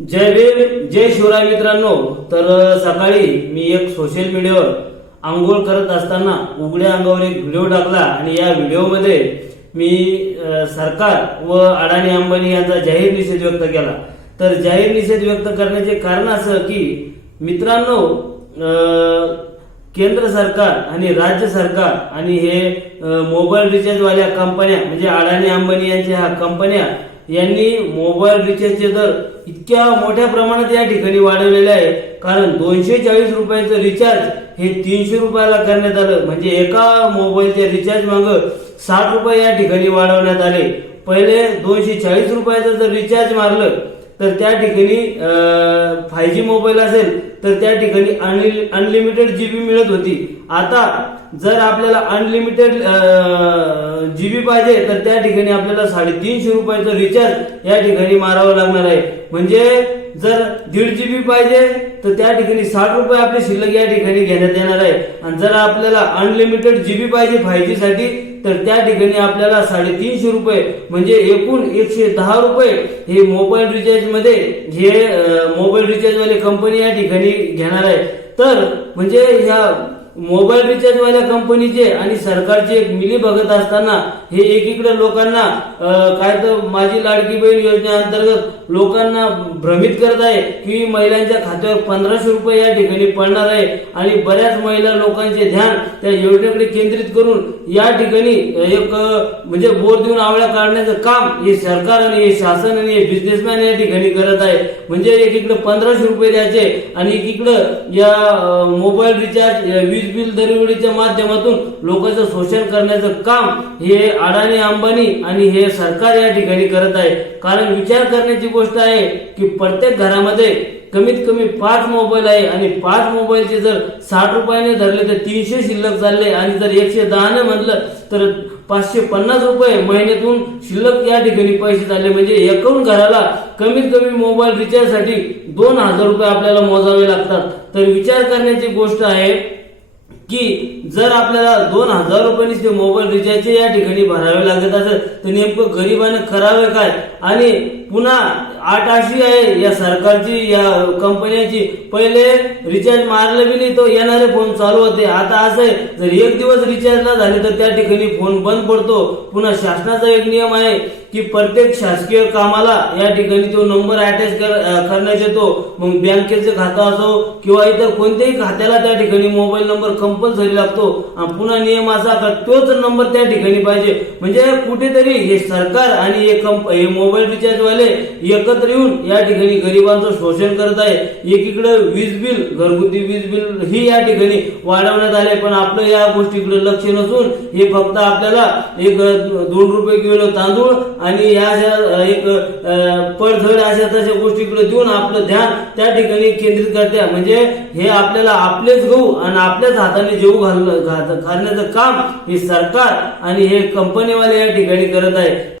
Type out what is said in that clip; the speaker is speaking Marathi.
जय वीर जय शिवराय मित्रांनो. तर सकाळी मी एक सोशल मीडियावर आंघोळ करत असताना उघड्या अंगावर एक व्हिडिओ टाकला आणि या व्हिडिओमध्ये मी सरकार व अडाणी अंबानी यांचा जाहीर निषेध व्यक्त केला. तर जाहीर निषेध व्यक्त करण्याचे कारण असं की मित्रांनो केंद्र सरकार आणि राज्य सरकार आणि हे मोबाईल रिचार्जवाल्या कंपन्या म्हणजे अडाणी अंबानी यांच्या ह्या कंपन्या यांनी मोबाईल रिचार्जचे दर इतक्या मोठ्या प्रमाणात या ठिकाणी वाढवलेले आहे. कारण दोनशे चाळीस रुपयाचं रिचार्ज हे तीनशे रुपयाला करण्यात आलं. म्हणजे एका मोबाईलच्या रिचार्ज माग साठ रुपये या ठिकाणी वाढवण्यात आले. पहिले दोनशे चाळीस रुपयाचं जर रिचार्ज मारलं तर त्या ठिकाणी फाय जी मोबाईल असेल तर त्या ठिकाणी अनलिमिटेड जीबी मिळत होती. आता जर आपल्याला अनलिमिटेड जीबी पाहिजे तर त्या ठिकाणी आपल्याला साडेतीनशे रुपयाचं रिचार्ज या ठिकाणी मारावं लागणार आहे. म्हणजे जर दीड जीबी पाहिजे तर त्या ठिकाणी साठ रुपये आपली शिल्लक या ठिकाणी घेण्यात येणार आहे. आणि जर आपल्याला अनलिमिटेड जीबी पाहिजे फाय जी साठी तर त्या ठिकाणी आपल्याला साडेतीनशे रुपये म्हणजे एकूण एकशे दहा रुपये हे मोबाईल रिचार्जमध्ये हे मोबाईल रिचार्जवाले कंपनी या ठिकाणी घेणार आहे तर म्हणजे ह्या मोबाईल रिचार्ज वाल्या कंपनीचे आणि सरकारचे एक मिली बघत असताना हे एकीकडे लोकांना काय तर माझी लाडकी बहीण योजनेअंतर्गत लोकांना भ्रमित करत आहे की महिलांच्या खात्यावर पंधराशे रुपये या ठिकाणी पडणार आहे आणि बऱ्याच महिला लोकांचे ध्यान त्या योजनेकडे केंद्रित करून या ठिकाणी एक म्हणजे बोर देऊन आवळा काढण्याचं काम हे सरकार आणि हे शासन आणि हे बिझनेसमॅन या ठिकाणी करत आहे. म्हणजे एकीकडे पंधराशे रुपये द्यायचे आणि एकीकडे या मोबाईल रिचार्ज वीज बिल दरवडीच्या माध्यमातून लोकांचं शोषण करण्याचं काम हे अडाणी अंबानी आणि हे सरकार या ठिकाणी करत आहे. कारण विचार करण्याची गोष्ट आहे की प्रत्येक घरामध्ये कमीत कमी पाच मोबाईल आहे आणि पाच मोबाईलचे जर साठ रुपयाने धरले तर तीनशे शिल्लक चालले आणि जर एकशे दहाने म्हटलं तर पाचशे पन्नास रुपये महिन्यातून शिल्लक या ठिकाणी पैसे चालले म्हणजे एकूण घराला कमीत कमी मोबाईल रिचार्जसाठी दोन हजार रुपये आपल्याला मोजावे लागतात. तर विचार करण्याची गोष्ट आहे की जर आपल्याला दोन हजार रुपयांनी ते मोबाईल रिचार्जचे या ठिकाणी भरावे लागत असेल तर नेमकं गरिबानं करावे काय? आणि पुन्हा आठ अशी आहे या सरकारची या कंपन्यांची. पहिले रिचार्ज मारलं बी नाही तो येणारे फोन चालू होते. आता असं आहे जर एक दिवस रिचार्ज ना झाले तर त्या ठिकाणी फोन बंद पडतो. पुन्हा शासनाचा एक नियम आहे की प्रत्येक शासकीय कामाला या ठिकाणी तो नंबर अटॅच कर, करण्यात येतो. मग बँकेचं खातं असो किंवा इतर कोणत्याही खात्याला त्या ठिकाणी मोबाईल नंबर कंपल्सरी लागतो. आणि पुन्हा नियम असा का तोच नंबर त्या ठिकाणी पाहिजे. म्हणजे कुठेतरी हे सरकार आणि हे कंप हे मोबाईल रिचार्ज वाले एकत्र येऊन या ठिकाणी गरिबांचं शोषण करत आहे. एकीकडे वीज बिल घरगुती वीज बिल ही या ठिकाणी वाढवण्यात आले पण आपलं या गोष्टीकडे लक्ष नसून हे फक्त आपल्याला एक दोन रुपये किलो तांदूळ आणि या एक पडझड अशा तशा गोष्टीकडे देऊन आपलं ध्यान त्या ठिकाणी केंद्रित करते. म्हणजे हे आपल्याला आपलेच गहू आणि आपल्याच हाताने जेऊ घाल घालण्याचं काम हे सरकार आणि हे कंपनीवाले या ठिकाणी करत आहे.